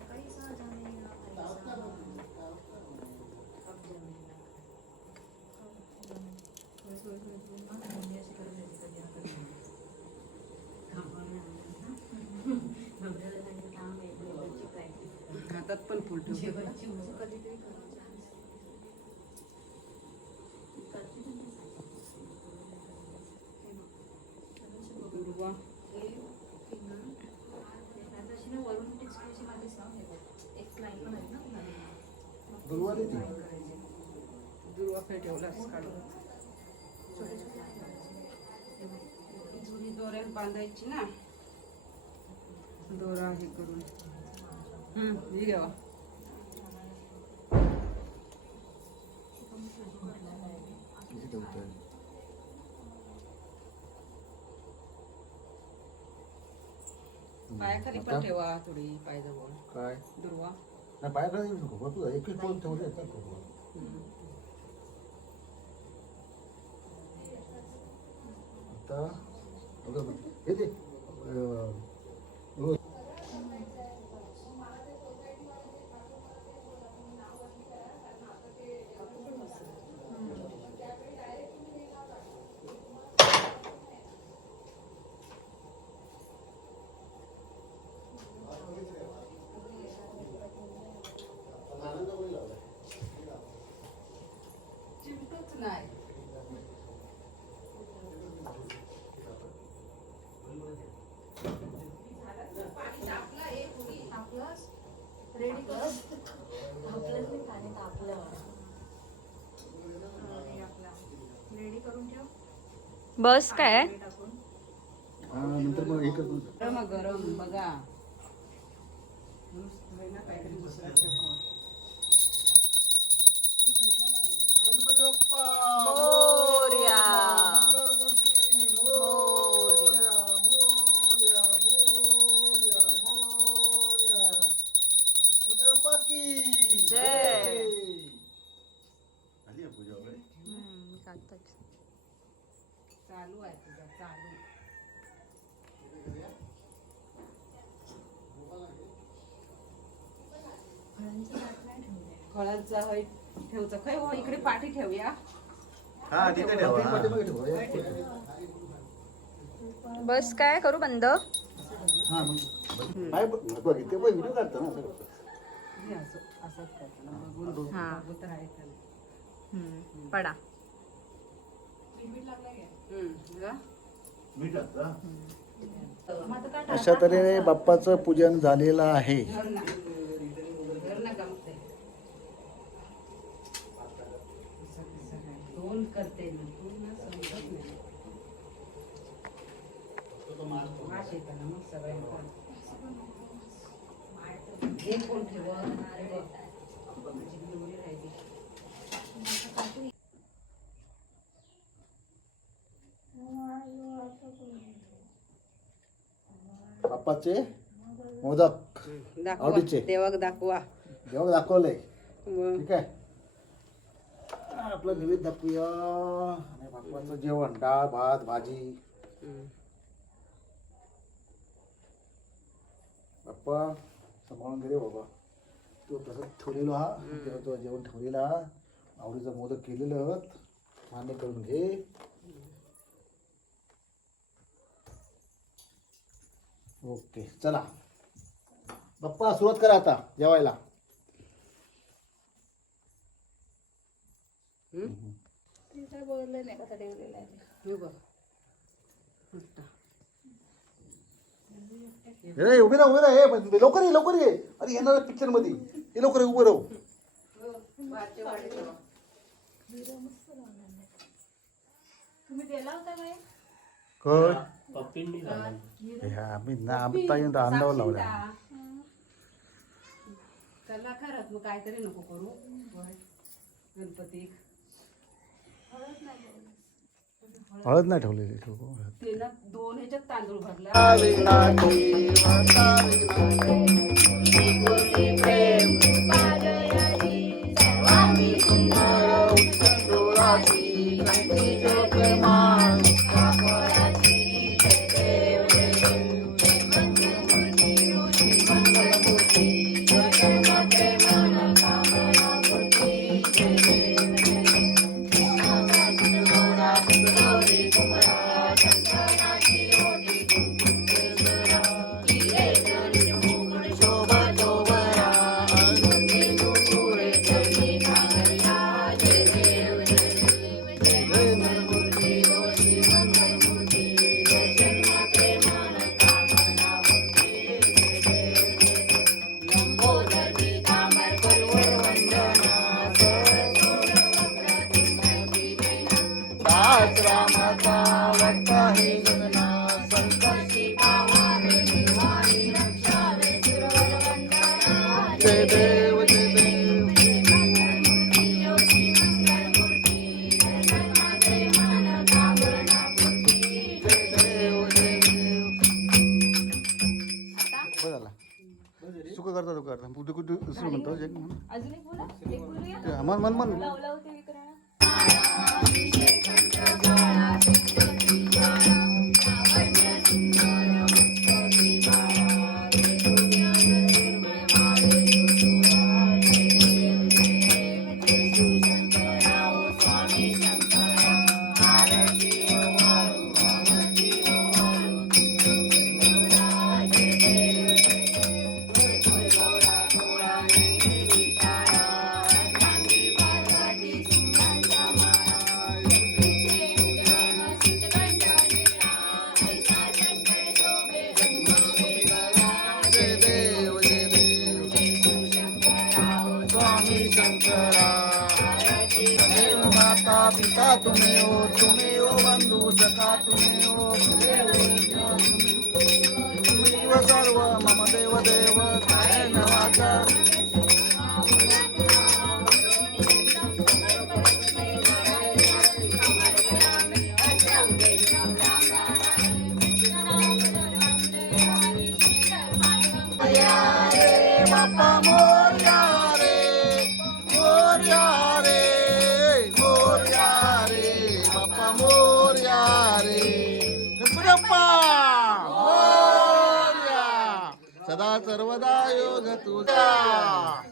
कैसा जानेगा कैसा अब जानेगा हातात पण फुल ठेव कधीतरी करायचं दुर्वा हे पिना आता अशी ना वरून टिचकीची माझी साव हे बघ. एक लाईन पण आहे ना खाली. मग दुर्वाने ती? line करायची. दुर्वा जुनी दोऱ्यात बांधायची ना. दोरा हे करून. ही घ्यावा. पायाखाली पण? ठेवा थोडी पायजवळ काय? दुर्वा. नाही पायाकडे येऊ नको बघ तुझा एकच पोल ठेवले येतात. आता अगं हे ते अं, हो. चिमटच नाही. रेडी कर आपलंच नाही रेडी करून ठेव बस काय? हा, नंतर मग हे गरम बघा. चालू आहे तुझा चालू. फळांची होय ठेवचा काय हो इकडे पाठी ठेवूया. हा तिथे ठेवा. हा. हे. बस काय करू बंद? हा बघ पण व्हिडिओ काढतो ना. हे हा. पडा. अशा तऱ्हेने बाप्पाचं पूजन झालेलं आहे धर ना धर ना गमते असं कसं काय? दोन करते ना तू ना समजत नाही वास येतो ना मग सगळ्यांना हे कोण ठेवत अरे बाप. माझी एवढी राहिली बाप्पाचे मोदक. दाखवा. आवडीचे. देवाक दाखवा. जेवण दाखवलंय मग. ठीक आहे. आपलं निवेद दाखवूया. आणि बाप्पाचं जेवण डाळ भात भाजी. हम्म. बाप्पा सांभाळून घे रे बाबा. तू तसं ठेवलेलो हा. तेव्हा तो जेवण ठेवलेला हा. आवडीचं मोदक केलेलं मान्य करून घे. ओके चला. बाप्पा सुरुवात करा आता जेवायला. ते काय बोललं नाही कसा ठेवलेला आहे. हे बघ. नुसता. रे उभी राहा उभी राहा. हे लवकर ये लवकर ये. अरे येणार पिक्चरमध्ये. हे लवकर ये, उभं राहू. तुम्ही गेला होता काय? पप्पींनी झालं हे आम्ही ना आम्ही ताई अंगावर लावला साक्षीदा. चला खरंच मग काहीतरी नको करू. गणपती. हळद नाही ठेवलेली ठेवू ते ना दोन ह्याच्यात तांदूळ भरला. अजून एक बोला एक बोलूया माता पिता तुम्ही हो तुम्ही हो बंधू सखा तुम्ही हो तुम्ही व सर्व मम देव देव काय नवाचा बाप्पा सर्वदा योग तुझा.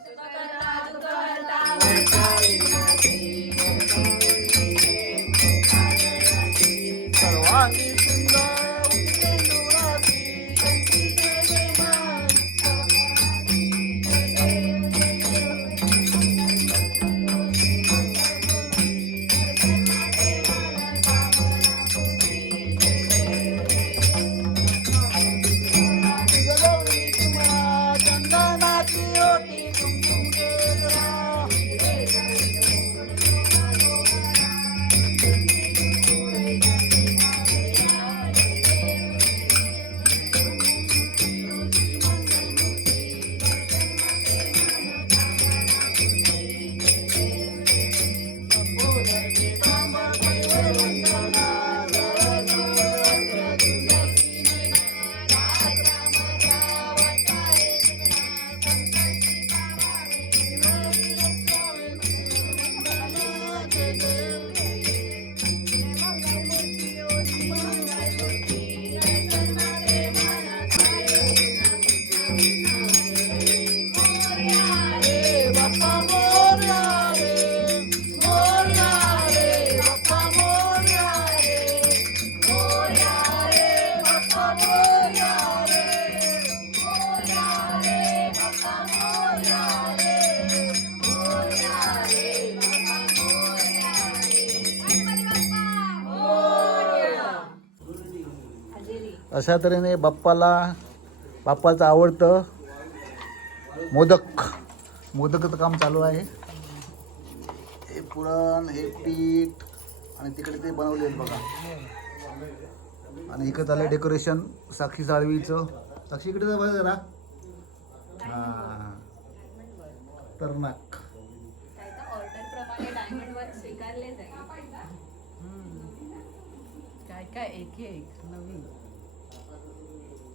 अशा तऱ्हेने बाप्पाला बाप्पाचं आवडतं मोदक. मोदकाचं काम चालू आहे. हे पुरण हे पीठ आणि तिकडे ते बनवले बघा. आणि इकडे चाललंय डेकोरेशन साक्षी साळवीचं. साक्षी इकडे जा बघा जरा. हां. काय तर ऑर्डर काय काय एक एक.